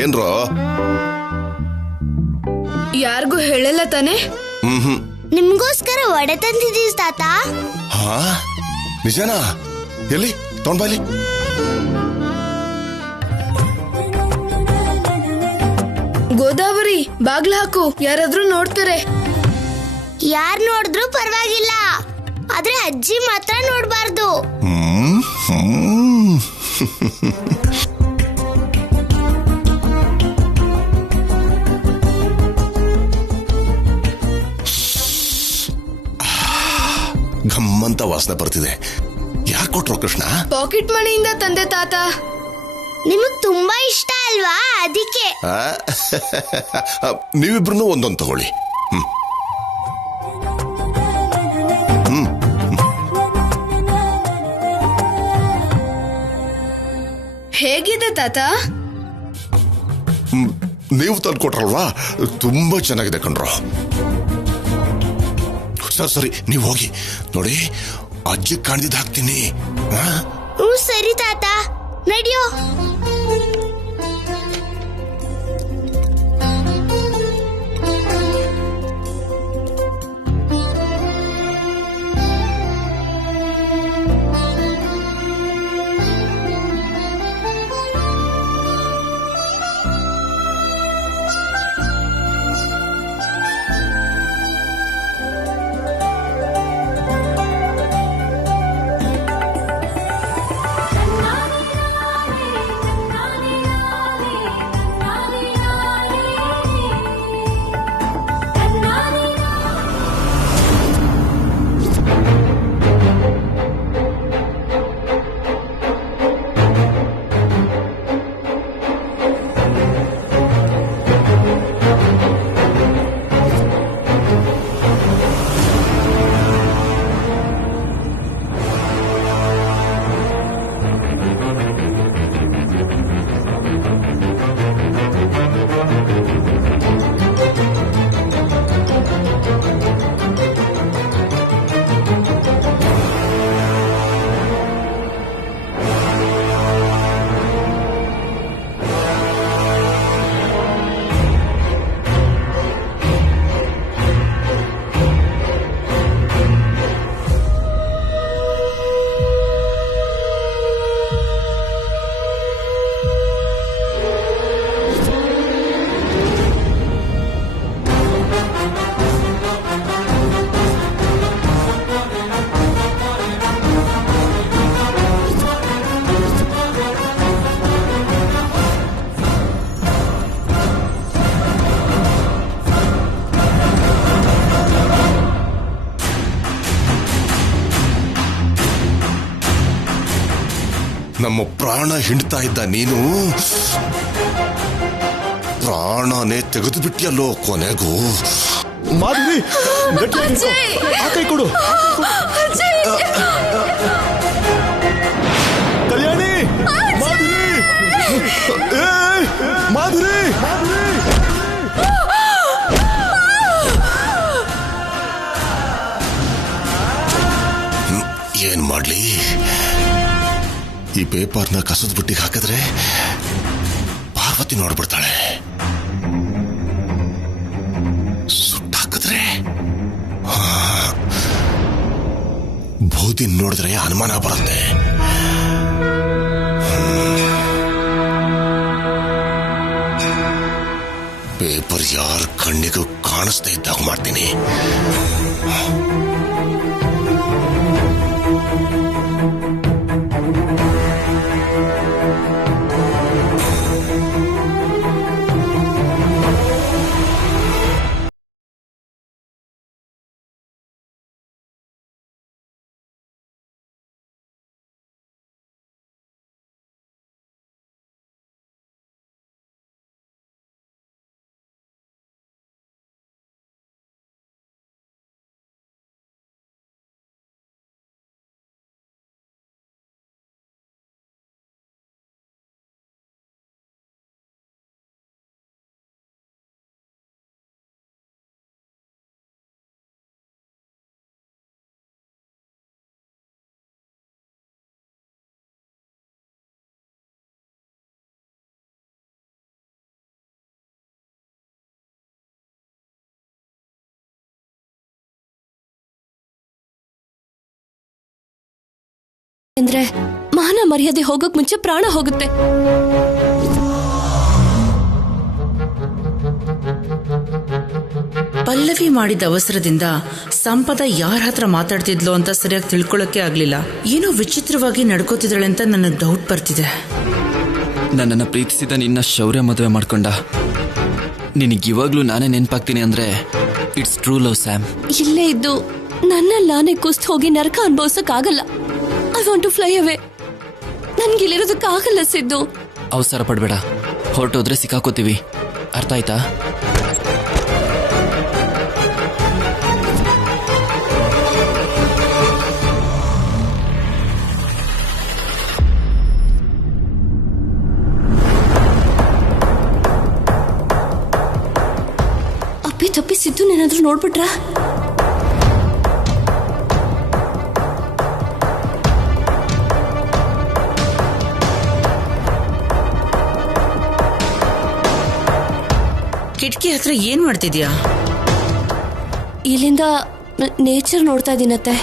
ಏನ್ರೋ? ಯಾರಿಗೂ ಹೇಳಲ್ಲ ತಾನೆ? ನಿಮ್ಗೋಸ್ಕರ ವಡೆ ತಂದಿದ್ದೀವಿ ತಾತ. ಹಾ, ನಿಜನಾ? ಎಲ್ಲಿ ತೊಗೊಂಡ್ಬಾಲಿ. ಗೋದಾವರಿ, ಬಾಗ್ಲ ಹಾಕು, ಯಾರಾದ್ರೂ ನೋಡ್ತಾರೆ. ಯಾರ್ ನೋಡಿದ್ರು ಪರವಾಗಿಲ್ಲ, ಆದ್ರೆ ಅಜ್ಜಿ ಮಾತ್ರ ನೋಡ್ಬಾರ್ದು. ಘಮ್ಮಂತ ವಾಸನೆ ಬರ್ತಿದೆ. ಯಾಕೆ ಕೊಟ್ರು ಕೃಷ್ಣ? ಪಾಕೆಟ್ ಮನಿಯಿಂದ ತಂದೆ ತಾತ. ನಿಮಗ್ ತುಂಬಾ ಇಷ್ಟ ಅಲ್ವಾ, ಅದಕ್ಕೆ. ನೀವಿಬ್ರು ಒಂದೊಂದು ತಗೊಳ್ಳಿ. ಹೇಗಿದೆ ತಾತ? ನೀವು ತಂದು ಕೊಟ್ರಲ್ವಾ, ತುಂಬಾ ಚೆನ್ನಾಗಿದೆ ಕಣ್ರು. ಸರಿ, ನೀವು ಹೋಗಿ ನೋಡಿ, ಅಜ್ಜಿ ಕಾಣ್ದಿದ್ದು ಹಾಕ್ತೀನಿ. ಸರಿ ತಾತ, ನಡಿಯೋ. ನಮ್ಮ ಪ್ರಾಣ ಹಿಂಡ್ತಾ ಇದ್ದ ನೀನು ಪ್ರಾಣನೇ ತೆಗೆದು ಬಿಟ್ಟಿಯಲ್ಲೋ ಕೊನೆಗೂ. ಮಾಧುರಿ, ಆ ಕೈ ಕೊಡು. ಕಲ್ಯಾಣಿ, ಮಾಧುರಿ, ಮಾಧುರಿ. ಏನ್ ಮಾಡ್ಲಿ? ಈ ಪೇಪರ್ನ ಕಸದ ಬುಟ್ಟಿಗೆ ಹಾಕಿದ್ರೆ ಪಾರ್ವತಿ ನೋಡ್ಬಿಡ್ತಾಳೆ. ಸುಟ್ಟಾಕಿದ್ರೆ ಬೂದಿ ನೋಡಿದ್ರೆ ಅನುಮಾನ ಬರುತ್ತೆ. ಪೇಪರ್ ಯಾರ ಕಣ್ಣಿಗೂ ಕಾಣಿಸ್ತಾ ಇದ್ದಾಗ ಮಾಡ್ತೀನಿ. ಅಂದ್ರೆ ಮಾನ ಮರ್ಯಾದೆ ಹೋಗೋಕ್ ಮುಂಚೆ ಪ್ರಾಣ ಹೋಗುತ್ತೆ. ಪಲ್ಲವಿ ಮಾಡಿದ ಅವಸರದಿಂದ ಸಂಪದ ಯಾರ ಹತ್ರ ಮಾತಾಡ್ತಿದ್ಲು ಅಂತ ಸರಿಯಾಗಿ ತಿಳ್ಕೊಳ್ಳೋಕೆ ಆಗ್ಲಿಲ್ಲ. ಏನೋ ವಿಚಿತ್ರವಾಗಿ ನಡ್ಕೋತಿದ್ದಾಳೆ ಅಂತ ನನಗೆ ಡೌಟ್ ಬರ್ತಿದೆ. ನನ್ನನ್ನು ಪ್ರೀತಿಸಿದ ನಿನ್ನ ಶೌರ್ಯ ಮದುವೆ ಮಾಡ್ಕೊಂಡ ನಿನಗಿವಾಗ್ಲೂ ನಾನೇ ನೆನಪಾಗ್ತೀನಿ ಅಂದ್ರೆ ಇಟ್ಸ್ ಟ್ರೂ ಲವ್ ಸ್ಯಾಮ್. ಇಲ್ಲೇ ಇದ್ದು ನನ್ನಲ್ಲಿ ನಾನೇ ಕುಸ್ತ್ ಹೋಗಿ ನರಕ ಅನುಭವಿಸಕ್ ಆಗಲ್ಲ. ಐ ವಾಂಟ್ ಟು ಫ್ಲೈ ಅವೇ. ನನ್ಗಿಲ್ಲಿರೋದಕ್ಕಾಗಲ್ಲ ಸಿದ್ದು. ಅವಸರ ಪಡ್ಬೇಡ, ಹೊರಟೋದ್ರೆ ಸಿಕ್ಕಾಕೋತೀವಿ, ಅರ್ಥ ಆಯ್ತಾ? ಅಪ್ಪಿ ತಪ್ಪಿ ಸಿದ್ದು ಏನಾದ್ರೂ ನೋಡ್ಬಿಟ್ರ? ಕಿಟಕಿ ಹತ್ರ ಏನ್ ಮಾಡ್ತಿದ್ಯಾ? ಇಲ್ಲಿಂದ ನೇಚರ್ ನೋಡ್ತಾ ಇದೀನತ್ತೆ.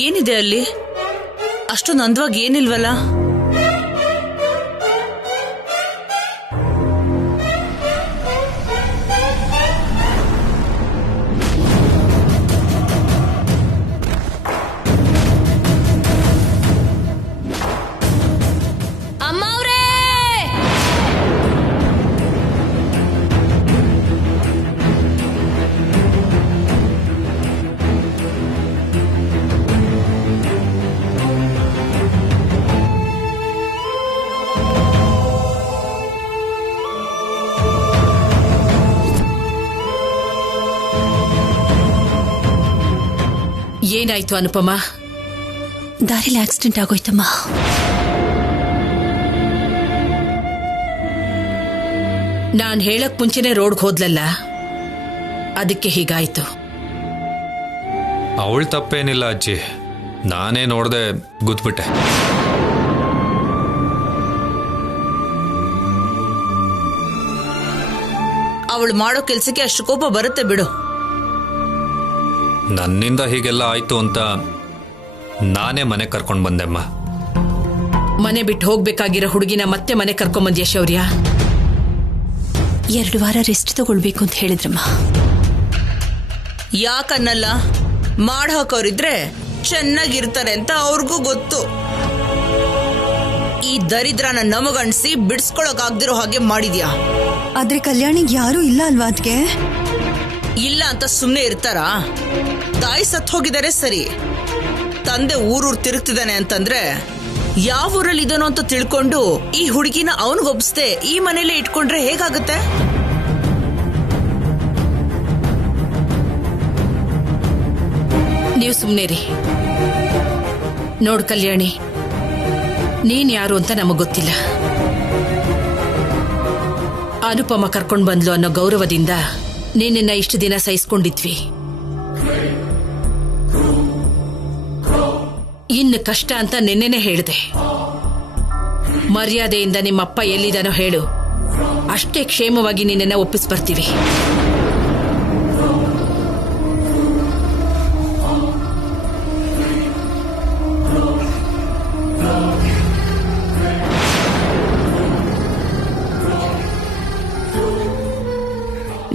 ಏನಿದೆ ಅಲ್ಲಿ? ಅಷ್ಟೊಂದು ಅಂದವಾಗಿ ಏನಿಲ್ವಲ್ಲ? ಅಮ್ಮ ಅವ್ರೇ! ಏನಾಯ್ತು ಅನುಪಮ? ದಾರಿಲಿ ಆಕ್ಸಿಡೆಂಟ್ ಆಗೋಯ್ತಮ್ಮ. ನಾನ್ ಹೇಳಕ್ ಮುಂಚೆನೆ ರೋಡ್ಗೆ ಹೋದ್ಲಲ್ಲ, ಅದಕ್ಕೆ ಹೀಗಾಯ್ತು. ಅವಳ ತಪ್ಪೇನಿಲ್ಲ ಅಜ್ಜಿ, ನಾನೇ ನೋಡ್ದೆ ಗುದ್ಬಿಟ್ಟೆ. ಅವಳು ಮಾಡೋ ಕೆಲ್ಸಕ್ಕೆ ಅಷ್ಟು ಕೋಪ ಬರುತ್ತೆ ಬಿಡು. ನನ್ನಿಂದ ಹೀಗೆಲ್ಲ ಆಯ್ತು ಅಂತ ನಾನೇ ಮನೆ ಕರ್ಕೊಂಡ್ ಬಂದೆಮ್ಮ. ಮನೆ ಬಿಟ್ಟು ಹೋಗ್ಬೇಕಾಗಿರೋ ಹುಡುಗಿನ ಮತ್ತೆ ಮನೆ ಕರ್ಕೊಂಬಂದ್ಯಾ ಶೌರ್ಯ? 2 ವಾರ ರೆಸ್ಟ್ ತಗೊಳ್ಬೇಕು ಅಂತ ಹೇಳಿದ್ರಮ್ಮ. ಯಾಕನ್ನಲ್ಲ, ಮಾಡ್ ಹಾಕೋರಿದ್ರೆ ಚೆನ್ನಾಗಿರ್ತಾರೆ ಅಂತ ಅವ್ರಿಗೂ ಗೊತ್ತು. ಈ ದರಿದ್ರನ ನಮಗಣಿಸಿ ಬಿಡಿಸ್ಕೊಳಕ್ ಆಗ್ದಿರೋ ಹಾಗೆ ಮಾಡಿದ್ಯಾ. ಆದ್ರೆ ಕಲ್ಯಾಣಿಗೆ ಯಾರು ಇಲ್ಲ ಅಲ್ವಾ ಅದ್ಕೆ? ಇಲ್ಲ ಅಂತ ಸುಮ್ನೆ ಇರ್ತಾರಾ? ತಾಯಿ ಸತ್ ಹೋಗಿದ್ದಾರೆ ಸರಿ, ತಂದೆ ಊರೂರ್ ತಿರುಗ್ತಿದ್ದಾನೆ ಅಂತಂದ್ರೆ ಯಾವ ಊರಲ್ಲಿ ಇದನೋ ಅಂತ ತಿಳ್ಕೊಂಡು ಈ ಹುಡುಗಿನ ಅವನಿಗೊಬ್ಸ್ದೆ ಈ ಮನೇಲೆ ಇಟ್ಕೊಂಡ್ರೆ ಹೇಗಾಗುತ್ತೆ? ನೀವು ಸುಮ್ನೆ ರೀ. ನೋಡ್ ಕಲ್ಯಾಣಿ, ನೀನ್ ಯಾರು ಅಂತ ನಮಗ್ ಗೊತ್ತಿಲ್ಲ. ಅನುಪಮ ಕರ್ಕೊಂಡ್ ಬಂದ್ಲು ಅನ್ನೋ ಗೌರವದಿಂದ ನಿನ್ನ ಇಷ್ಟು ದಿನ ಸಹಿಸ್ಕೊಂಡಿದ್ವಿ. ಇನ್ನು ಕಷ್ಟ ಅಂತ ನಿನ್ನೆನೆ ಹೇಳಿದೆ. ಮರ್ಯಾದೆಯಿಂದ ನಿಮ್ಮಪ್ಪ ಎಲ್ಲಿದ್ದಾನೋ ಹೇಳು, ಅಷ್ಟೇ ಕ್ಷೇಮವಾಗಿ ನಿನ್ನ ಒಪ್ಪಿಸ್ಬರ್ತೀವಿ.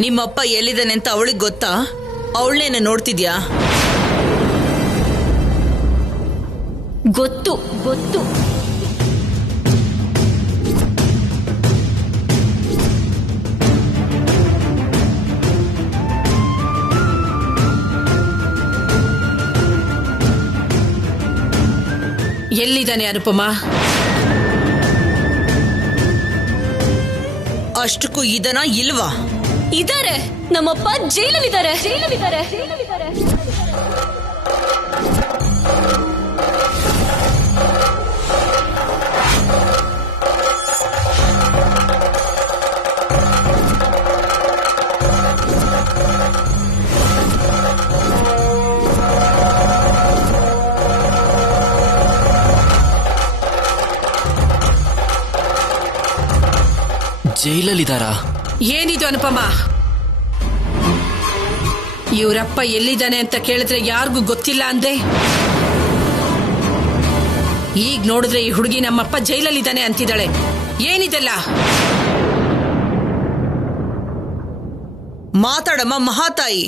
ನಿಮ್ಮಪ್ಪ ಎಲ್ಲಿದ್ದಾನೆ ಅಂತ ಅವಳಿಗೆ ಗೊತ್ತಾ? ಅವಳನ್ನೇನೆ ನೋಡ್ತಿದ್ಯಾ? ಗೊತ್ತು ಗೊತ್ತು. ಎಲ್ಲಿದ್ದಾನೆ ಅನುಪಮ? ಅಷ್ಟಕ್ಕೂ ಇದನ ಇಲ್ವಾ? ಇದಾರೆ, ನಮ್ಮಪ್ಪ ಜೈಲಲ್ಲಿದ್ದಾರೆ. ಜೈಲಲ್ಲಿದ್ದಾರಾ? ಏನಿದು ಅನುಪಮ? ಇವರಪ್ಪ ಎಲ್ಲಿದ್ದಾನೆ ಅಂತ ಕೇಳಿದ್ರೆ ಯಾರಿಗೂ ಗೊತ್ತಿಲ್ಲ ಅಂದೆ. ಈಗ ನೋಡಿದ್ರೆ ಈ ಹುಡುಗಿ ನಮ್ಮಪ್ಪ ಜೈಲಲ್ಲಿದ್ದಾನೆ ಅಂತಿದ್ದಾಳೆ. ಏನಿದೆಲ್ಲ? ಮಾತಾಡಮ್ಮ ಮಹಾತಾಯಿ.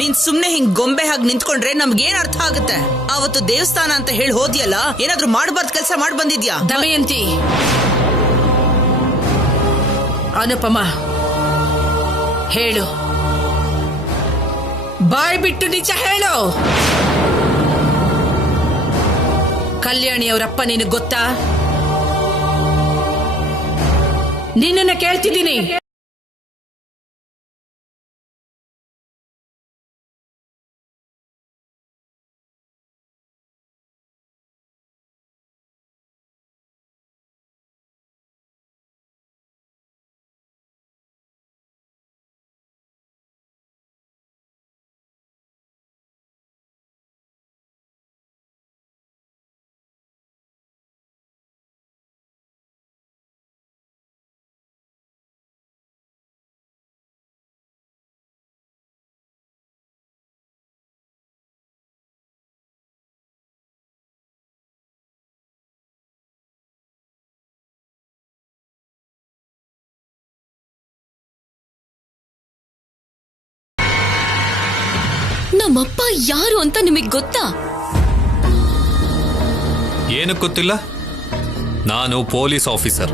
ನೀನ್ ಸುಮ್ನೆ ಹಿಂಗ್ ಗೊಂಬೆ ಹಾಗೆ ನಿಂತ್ಕೊಂಡ್ರೆ ನಮ್ಗೇನ್ ಅರ್ಥ ಆಗುತ್ತೆ? ಅವತ್ತು ದೇವಸ್ಥಾನ ಅಂತ ಹೇಳಿ ಹೋದ್ಯಲ್ಲ, ಏನಾದ್ರೂ ಮಾಡಬಾರ್ದು ಕೆಲಸ ಮಾಡಿ ಬಂದಿದ್ಯಾ? ದಮಯಂತಿ, ಅನುಪಮ ಹೇಳು, ಬಾಯ್ ಬಿಟ್ಟು ನಿಜ ಹೇಳು. ಕಲ್ಯಾಣಿ ಅವರಪ್ಪ ನಿನಗೆ ಗೊತ್ತಾ? ನಿನ್ನನ್ನ ಕೇಳ್ತಿದ್ದೀನಿ. ನಮ್ಮಪ್ಪ ಯಾರು ಅಂತ ನಿಮಗೆ ಗೊತ್ತಾ? ಏನಕ್ಕೆ ಗೊತ್ತಿಲ್ಲ? ನಾನು ಪೊಲೀಸ್ ಆಫೀಸರ್.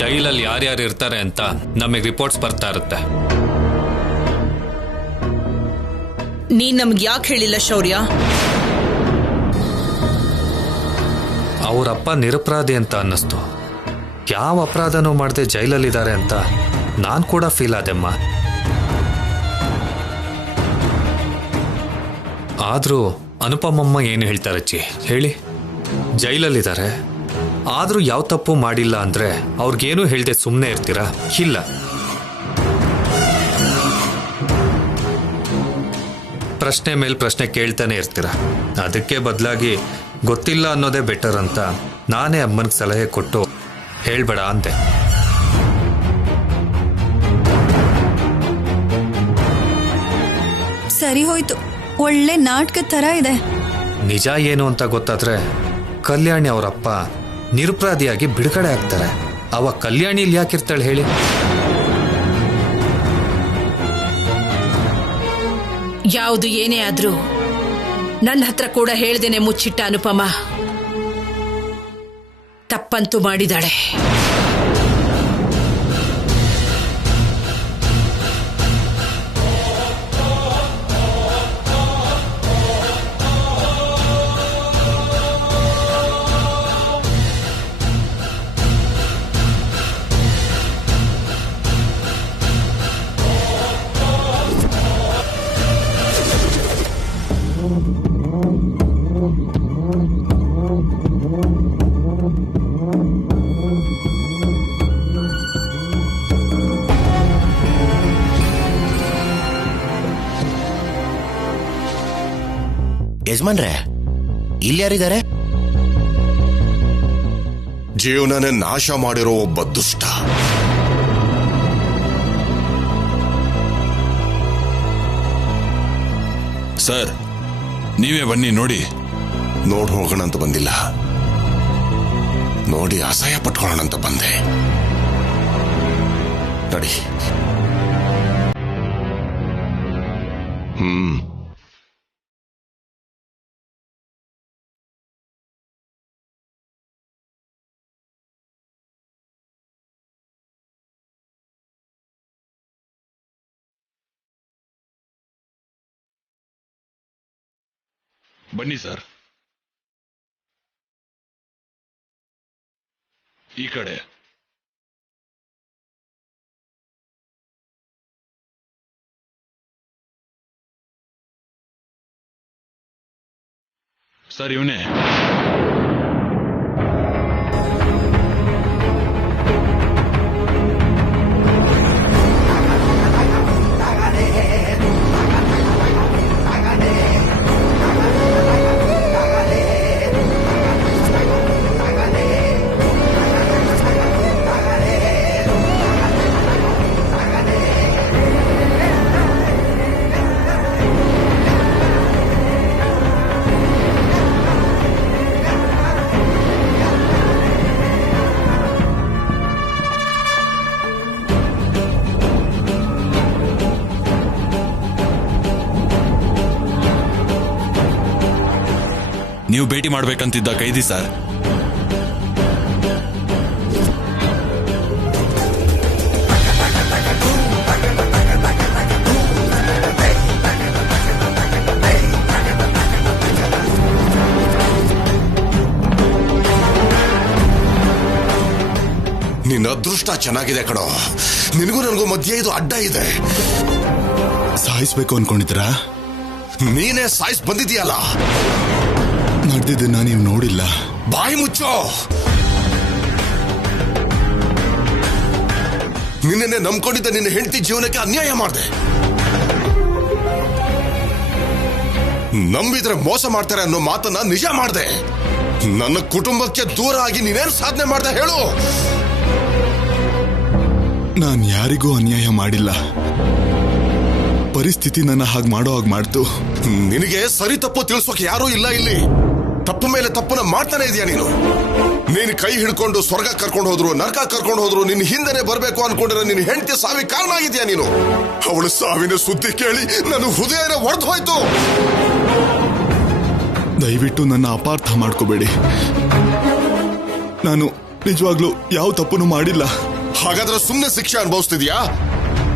ಜೈಲಲ್ಲಿ ಯಾರ್ಯಾರು ಇರ್ತಾರೆ ಅಂತ ನಮಗೆ ರಿಪೋರ್ಟ್ಸ್ ಬರ್ತಾ ಇರುತ್ತೆ. ನೀನ್ ನಮ್ಗೆ ಯಾಕೆ ಹೇಳಿಲ್ಲ ಶೌರ್ಯ? ಅವರಪ್ಪ ನಿರಪರಾಧಿ ಅಂತ ಅನ್ನಿಸ್ತು. ಯಾವ ಅಪರಾಧನೂ ಮಾಡದೆ ಜೈಲಲ್ಲಿದ್ದಾರೆ ಅಂತ ನಾನು ಕೂಡ ಫೀಲ್ ಆದೆಮ್ಮ. ಆದರೂ ಅನುಪಮಮ್ಮ ಏನು ಹೇಳ್ತಾರೆ ಅಜ್ಜಿ ಹೇಳಿ? ಜೈಲಲ್ಲಿದ್ದಾರೆ, ಆದರೂ ಯಾವ ತಪ್ಪು ಮಾಡಿಲ್ಲ ಅಂದರೆ ಅವ್ರಿಗೇನು ಹೇಳ್ದೆ ಸುಮ್ಮನೆ ಇರ್ತೀರಾ? ಇಲ್ಲ. ಪ್ರಶ್ನೆ ಮೇಲೆ ಪ್ರಶ್ನೆ ಕೇಳ್ತಾನೆ ಇರ್ತೀರಾ. ಅದಕ್ಕೆ ಬದಲಾಗಿ ಗೊತ್ತಿಲ್ಲ ಅನ್ನೋದೇ ಬೆಟರ್ ಅಂತ ನಾನೇ ಅಮ್ಮನಿಗೆ ಸಲಹೆ ಕೊಟ್ಟು ಹೇಳ್ಬೇಡ ಅಂತೆ. ಸರಿ ಹೋಯ್ತು, ಒಳ್ಳೆ ನಾಟಕ ತರ ಇದೆ. ನಿಜ ಏನು ಅಂತ ಗೊತ್ತಾದ್ರೆ ಕಲ್ಯಾಣಿ ಅವರಪ್ಪ ನಿರಪರಾಧಿಯಾಗಿ ಬಿಡುಗಡೆ ಆಗ್ತಾರೆ. ಅವ ಕಲ್ಯಾಣಿ ಇಲ್ಲಿ ಯಾಕಿರ್ತಾಳೆ ಹೇಳಿ? ಯಾವುದು ಏನೇ ಆದ್ರೂ ನನ್ನ ಹತ್ರ ಕೂಡ ಹೇಳ್ದೇನೆ ಮುಚ್ಚಿಟ್ಟ ಅನುಪಮ ತಪ್ಪಂತೂ ಮಾಡಿದಾಳೆ. ಯಜಮಾನ್ರೆ, ಇಲ್ಲಿ ಯಾರಿದ್ದಾರೆ? ಜೀವನನೇ ನಾಶ ಮಾಡಿರೋ ಒಬ್ಬ ದುಷ್ಟ. ಸರ್, ನೀವೇ ಬನ್ನಿ ನೋಡಿ. ನೋಡ್ ಹೋಗೋಣ ಅಂತ ಬಂದಿಲ್ಲ, ನೋಡಿ ಅಸಹ್ಯ ಪಟ್ಕೊಳ್ಳೋಣ ಅಂತ ಬಂದೆ. ನಡಿ. ಬನ್ನಿ ಸರ್, ಈ ಕಡೆ. ಸರ್, ಇವನೇ. ನೀವು ಭೇಟಿ ಮಾಡ್ಬೇಕಂತಿದ್ದ ಕೈದಿ ಸರ್. ನಿನ್ನ ಅದೃಷ್ಟ ಚೆನ್ನಾಗಿದೆ ಕಣೋ. ನಿನಗೂ ನನಗೂ ಮಧ್ಯೆ ಇದು ಅಡ್ಡ ಇದೆ. ಸಾಯಿಸ್ಬೇಕು ಅನ್ಕೊಂಡಿದ್ರಾ? ನೀನೇ ಸಾಯಿಸ್ ಬಂದಿದೀಯಲ್ಲ. ನಡೆದಿದ್ದನ್ನ ನೀವು ನೋಡಿಲ್ಲ. ಬಾಯಿ ಮುಚ್ಚೋ. ನಿನ್ನೆ ನಂಬ್ಕೊಂಡಿದ್ದ ನಿನ್ನ ಹೆಂಡತಿ ಜೀವನಕ್ಕೆ ಅನ್ಯಾಯ ಮಾಡಿದೆ. ನಂಬಿದ್ರೆ ಮೋಸ ಮಾಡ್ತಾರೆ ಅನ್ನೋ ಮಾತನ್ನ ನಿಜ ಮಾಡಿದೆ. ನನ್ನ ಕುಟುಂಬಕ್ಕೆ ದೂರ ಆಗಿ ನೀನೇನು ಸಾಧನೆ ಮಾಡ್ದೆ ಹೇಳು? ನಾನು ಯಾರಿಗೂ ಅನ್ಯಾಯ ಮಾಡಿಲ್ಲ. ಪರಿಸ್ಥಿತಿ ನನ್ನ ಹಾಗೆ ಮಾಡೋ ಹಾಗೆ ಮಾಡ್ತು. ನಿನಗೆ ಸರಿ ತಪ್ಪು ತಿಳಿಸೋಕೆ ಯಾರೂ ಇಲ್ಲ ಇಲ್ಲಿ. ತಪ್ಪು ಮೇಲೆ ತಪ್ಪನ್ನ ಮಾಡ್ತಾನೆ ಇದೆಯಾ ನೀನು? ನೀನು ಕೈ ಹಿಡ್ಕೊಂಡು ಸ್ವರ್ಗ ಕರ್ಕೊಂಡು ಹೋದ್ರು, ನರಕ ಕರ್ಕೊಂಡು ಹೋದ್ರು, ನಿನ್ನ ಹಿಂದೆನೆ ಬರ್ಬೇಕು ಅನ್ಕೊಂಡಿರೋ ನಿನ್ನ ಹೆಂಡತಿ ಸಾವಿಗೆ ಕಾರಣ ಆಗಿದ್ಯಾ ನೀನು? ಅವಳು ಸಾವಿನ ಸುದ್ದಿ ಕೇಳಿ ನನ್ನ ಹೃದಯನ ಒಡೆದು ಹೋಯ್ತು. ದಯವಿಟ್ಟು ನನ್ನ ಅಪಾರ್ಥ ಮಾಡ್ಕೋಬೇಡಿ. ನಾನು ನಿಜವಾಗ್ಲೂ ಯಾವ ತಪ್ಪನ್ನು ಮಾಡಿಲ್ಲ. ಹಾಗಾದ್ರೆ ಸುಮ್ಮನೆ ಶಿಕ್ಷೆ ಅನುಭವಿಸ್ತಿದ್ಯಾ?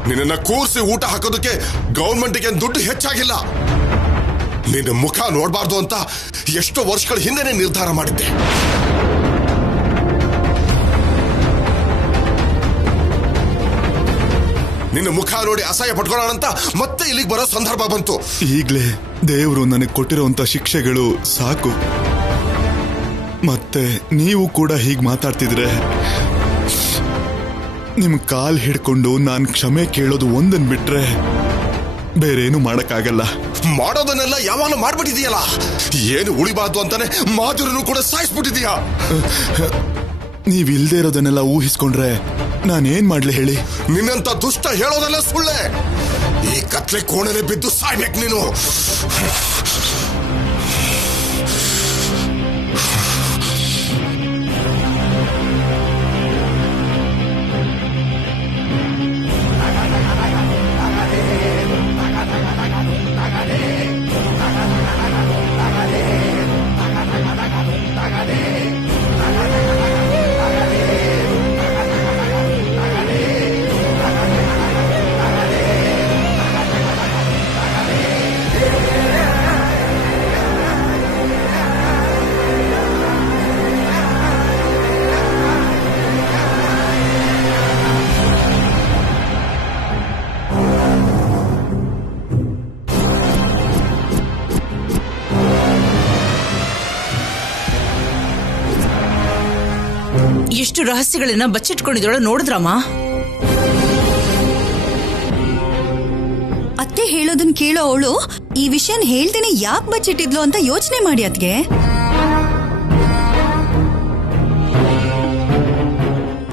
ನಿನ್ನ ಕೂರಿಸಿ ಊಟ ಹಾಕೋದಕ್ಕೆ ಗವರ್ಮೆಂಟ್ಗೆ ದುಡ್ಡು ಹೆಚ್ಚಾಗಿಲ್ಲ. ನಿನ್ನ ಮುಖ ನೋಡಬಾರ್ದು ಅಂತ ಎಷ್ಟೋ ವರ್ಷಗಳ ಹಿಂದೆನೆ ನಿರ್ಧಾರ ಮಾಡಿದ್ದೆ. ನಿನ್ನ ಮುಖ ನೋಡಿ ಅಸಹ್ಯ ಪಟ್ಕೊಳ್ಳೋಣ ಅಂತ ಮತ್ತೆ ಇಲ್ಲಿಗೆ ಬರೋ ಸಂದರ್ಭ ಬಂತು. ಈಗ್ಲೇ ದೇವರು ನನಗೆ ಕೊಟ್ಟಿರುವಂತ ಶಿಕ್ಷೆಗಳು ಸಾಕು. ಮತ್ತೆ ನೀವು ಕೂಡ ಹೀಗೆ ಮಾತಾಡ್ತಿದ್ರೆ ನಿಮ್ ಕಾಲ್ ಹಿಡ್ಕೊಂಡು ನಾನ್ ಕ್ಷಮೆ ಕೇಳೋದು ಒಂದನ್ ಬಿಟ್ರೆ ಬೇರೇನು ಮಾಡಕ್ಕಾಗಲ್ಲ. ಮಾಡೋದನ್ನೆಲ್ಲ ಯಾವಾಗ ಮಾಡ್ಬಿಟ್ಟಿದೀಯಲ್ಲ. ಏನು ಉಳಿಬಾರ್ದು ಅಂತಾನೆ ಮಾಧುರನು ಕೂಡ ಸಾಯಿಸ್ಬಿಟ್ಟಿದೀಯಾ. ನೀವಿಲ್ದೇ ಇರೋದನ್ನೆಲ್ಲ ಊಹಿಸ್ಕೊಂಡ್ರೆ ನಾನೇನ್ ಮಾಡ್ಲಿ ಹೇಳಿ? ನಿನ್ನಂತ ದುಷ್ಟ ಹೇಳೋದೆಲ್ಲ ಸುಳ್ಳೆ. ಈ ಕತ್ಲೆ ಕೋಣೆಲೆ ಬಿದ್ದು ಸಾಯ್ಬೇಕು ನೀನು. ಎಷ್ಟು ರಹಸ್ಯಗಳನ್ನ ಬಚ್ಚಿಟ್ಕೊಂಡಿದ್ದಳು ನೋಡಿದ್ರಮ್ಮ. ಅತ್ತೆ ಹೇಳೋದನ್ನ ಕೇಳೋ ಅವಳು ಈ ವಿಷಯನ ಹೇಳ್ದೇನೆ ಯಾಕೆ ಬಚ್ಚಿಟ್ಟಿದ್ಲು ಅಂತ ಯೋಚನೆ ಮಾಡಿ ಅತ್ಗೆ.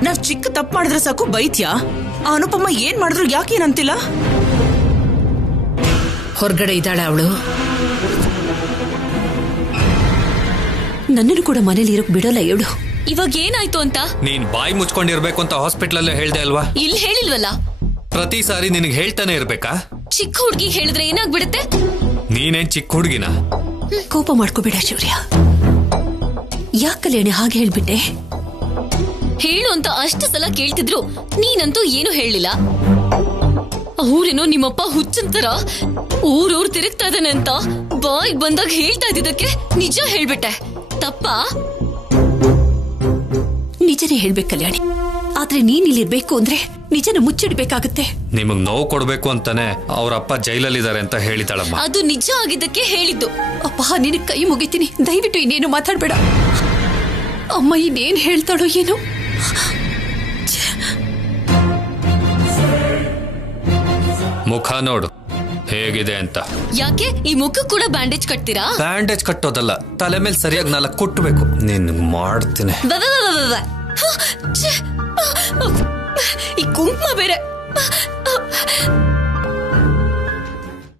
ನಾವ್ ಚಿಕ್ಕ ತಪ್ಪು ಮಾಡಿದ್ರೆ ಸಾಕು ಬೈತ್ಯಾ? ಆ ಅನುಪಮ್ಮ ಏನ್ ಮಾಡಿದ್ರು ಯಾಕೇನಂತಿಲ್ಲ? ಹೊರಗಡೆ ಇದ್ದಾಳೆ ಅವಳು. ನನ್ನನ್ನು ಕೂಡ ಮನೇಲಿ ಇರೋಕ್ ಬಿಡೋಲ್ಲ ಇವಳು. ಇವಾಗ ಏನಾಯ್ತು ಅಂತ ನೀನ್ ಬಾಯಿ ಮುಚ್ಕೊಂಡಿರ್ಬೇಕು ಅಂತ ಹಾಸ್ಪಿಟಲ್ ಅಲ್ಲೇ ಹೇಳ್ದೆ ಅಲ್ವಾ? ಇಲ್ಲಿ ಹೇಳಿಲ್ವಲ್ಲ. ಪ್ರತಿ ಸಾರಿ ನಿನಗೆ ಹೇಳ್ತಾನೆ ಇರ್ಬೇಕಾ? ಚಿಕ್ಕ ಹುಡುಗಿ ಹೇಳಿದ್ರೆ ಏನಾಗ್ಬಿಡುತ್ತೆ? ನೀನೇನ್ ಚಿಕ್ಕ ಹುಡುಗಿನ? ಕೋಪ ಮಾಡ್ಕೋಬೇಡ ಶೌರ್ಯ. ಯಾಕಲ್ಲೇಣೆ ಹಾಗೆ ಹೇಳ್ಬಿಟ್ಟೆ? ಹೇಳು ಅಂತ ಅಷ್ಟು ಸಲ ಕೇಳ್ತಿದ್ರು, ನೀನಂತೂ ಏನು ಹೇಳಿಲ್ಲ. ಅವ್ರೇನೋ ನಿಮ್ಮಪ್ಪ ಹುಚ್ಚಂತರ ಊರೂರ್ ತಿರುಗ್ತಾ ಇದ್ದಾನೆ ಅಂತ ಬಾಯಿಗೆ ಬಂದಾಗ ಹೇಳ್ತಾ ಇದ್ದಿದ್ದಕ್ಕೆ ನಿಜ ಹೇಳ್ಬಿಟ್ಟೆ. ತಪ್ಪಾ? ನಿಜನೇ ಹೇಳ್ಬೇಕು ಕಲ್ಯಾಣಿ. ಆದ್ರೆ ನೀನ್ ಇಲ್ಲಿರ್ಬೇಕು ಅಂದ್ರೆ ನಿಜನ ಮುಚ್ಚಿಡ್ಬೇಕಾಗತ್ತೆ. ನಿಮಗ್ ನೋವು ಕೊಡ್ಬೇಕು ಅಂತಾನೆ ಅವ್ರ ಅಪ್ಪ ಜೈಲಲ್ಲಿದ್ದಾರೆ ಅಂತ ಹೇಳಿದಾಳಮ್ಮ. ಅದು ನಿಜ ಆಗಿದ್ದಕ್ಕೆ ಹೇಳಿದ್ದು. ಅಪ್ಪ ನಿನಗ್ ಕೈ ಮುಗಿತೀನಿ, ದಯವಿಟ್ಟು ಇನ್ನೇನು ಮಾತಾಡ್ಬೇಡ. ಅಮ್ಮ ಇನ್ನೇನ್ ಹೇಳ್ತಾಳೋ ಏನು? ಮುಖ ನೋಡು ಹೇಗಿದೆ ಅಂತ. ಯಾಕೆ ಈ ಮುಖ ಕೂಡ ಬ್ಯಾಂಡೇಜ್ ಕಟ್ತೀರಾ? ಬ್ಯಾಂಡೇಜ್ ಕಟ್ಟೋದಲ್ಲ, ತಲೆ ಮೇಲೆ ಸರಿಯಾಗಿ 4 ಕುಟ್ಟಬೇಕು. ನಿನ್ ಮಾಡ್ತೀನಿ. ಈ ಕುಂಕುಮ ಬೇರೆ